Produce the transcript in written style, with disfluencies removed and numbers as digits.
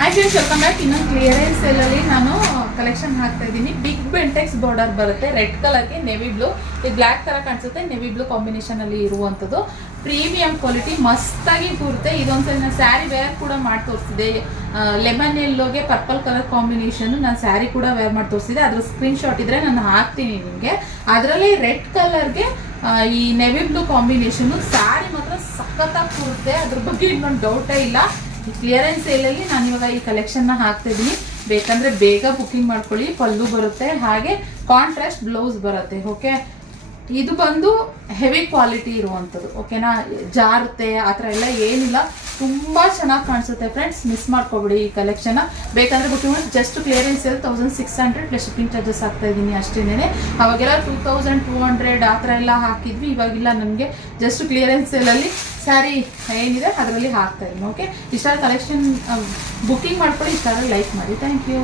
Hi friends, welcome back. ಇನ್ನೊಂದು clearance ಸೇಲಲ್ಲಿ ನಾನು collection ಹಾಕ್ತಾ ಇದ್ದೀನಿ. ಬಿಗ್ ಬೆಂಟೆಕ್ಸ್ ಬಾರ್ಡರ್ ಬರುತ್ತೆ, ರೆಡ್ ಕಲರ್ಗೆ ನೆವಿ ಬ್ಲೂ, ಇದು ಬ್ಲ್ಯಾಕ್ ತರ ಕಾಣಿಸುತ್ತೆ, ನೆವಿ ಬ್ಲೂ ಕಾಂಬಿನೇಷನ್ ಅಲ್ಲಿ ಇರುವಂಥದ್ದು. Premium quality ಮಸ್ತಾಗಿ ಕೂರುತ್ತೆ. ಇದೊಂದ್ಸಲ ನಾನು ಸ್ಯಾರಿ ವೇರ್ ಕೂಡ ಮಾಡಿ ತೋರಿಸಿದೆ. ಲೆಮನ್ ಎಲ್ಲೋಗೆ ಪರ್ಪಲ್ ಕಲರ್ ಕಾಂಬಿನೇಷನ್ ನಾನು ಸ್ಯಾರಿ ಕೂಡ ವೇರ್ ಮಾಡಿ ತೋರಿಸಿದೆ. ಅದ್ರ ಸ್ಕ್ರೀನ್ ಶಾಟ್ ಇದ್ರೆ ನಾನು ಹಾಕ್ತೀನಿ ನಿಮಗೆ. ಅದರಲ್ಲಿ ರೆಡ್ ಕಲರ್ಗೆ ಈ ನೆವಿ ಬ್ಲೂ ಕಾಂಬಿನೇಷನ್ ಸ್ಯಾರಿ ಮಾತ್ರ ಸಖತ್ತಾಗಿ ಕೂರುತ್ತೆ. ಅದ್ರ ಬಗ್ಗೆ ಇನ್ನೊಂದು ಡೌಟೇ ಇಲ್ಲ. ಈ ಕ್ಲಿಯರೆನ್ಸ್ ಸೇಲಲ್ಲಿ ನಾನು ಇವಾಗ ಈ ಕಲೆಕ್ಷನ್ನ ಹಾಕ್ತಾ ಇದ್ದೀನಿ. ಬೇಕಂದ್ರೆ ಬೇಗ ಬುಕಿಂಗ್ ಮಾಡ್ಕೊಳ್ಳಿ. ಪಲ್ಲು ಬರುತ್ತೆ, ಹಾಗೆ ಕಾಂಟ್ರಾಸ್ಟ್ ಬ್ಲೌಸ್ ಬರುತ್ತೆ. ಓಕೆ, ಇದು ಬಂದು ಹೆವಿ ಕ್ವಾಲಿಟಿ ಇರುವಂಥದ್ದು. ಓಕೆನಾ, ಜಾರುತ್ತೆ ಆ ಥರ ಎಲ್ಲ ಏನಿಲ್ಲ, ತುಂಬ ಚೆನ್ನಾಗಿ ಕಾಣಿಸುತ್ತೆ ಫ್ರೆಂಡ್ಸ್. ಮಿಸ್ ಮಾಡ್ಕೊಬಿಡಿ ಈ ಕಲೆಕ್ಷನ್. ಬೇಕಂದ್ರೆ ಬುಕಿಂಗ್ ಮಾಡಿ. Just clearance sale 1600 plus shipping charges ಹಾಕ್ತಾ ಇದ್ದೀನಿ ಅಷ್ಟೇನೆ. ಅವಾಗೆಲ್ಲ 2200 ಆ ಥರ ಎಲ್ಲ ಹಾಕಿದ್ವಿ. ಇವಾಗಿಲ್ಲ, ನನಗೆ ಜಸ್ಟ್ ಕ್ಲಿಯರೆನ್ಸ್ ಸೇಲಲ್ಲಿ ಸ್ಯಾರಿ ಏನಿದೆ ಅದರಲ್ಲಿ ಹಾಕ್ತಾ ಇದ್ದೀನಿ. ಓಕೆ, ಇಷ್ಟ ಕಲೆಕ್ಷನ್ ಬುಕಿಂಗ್ ಮಾಡ್ಕೊಳ್ಳಿ, ಇಷ್ಟ ಲೈಕ್ ಮಾಡಿ. Thank you.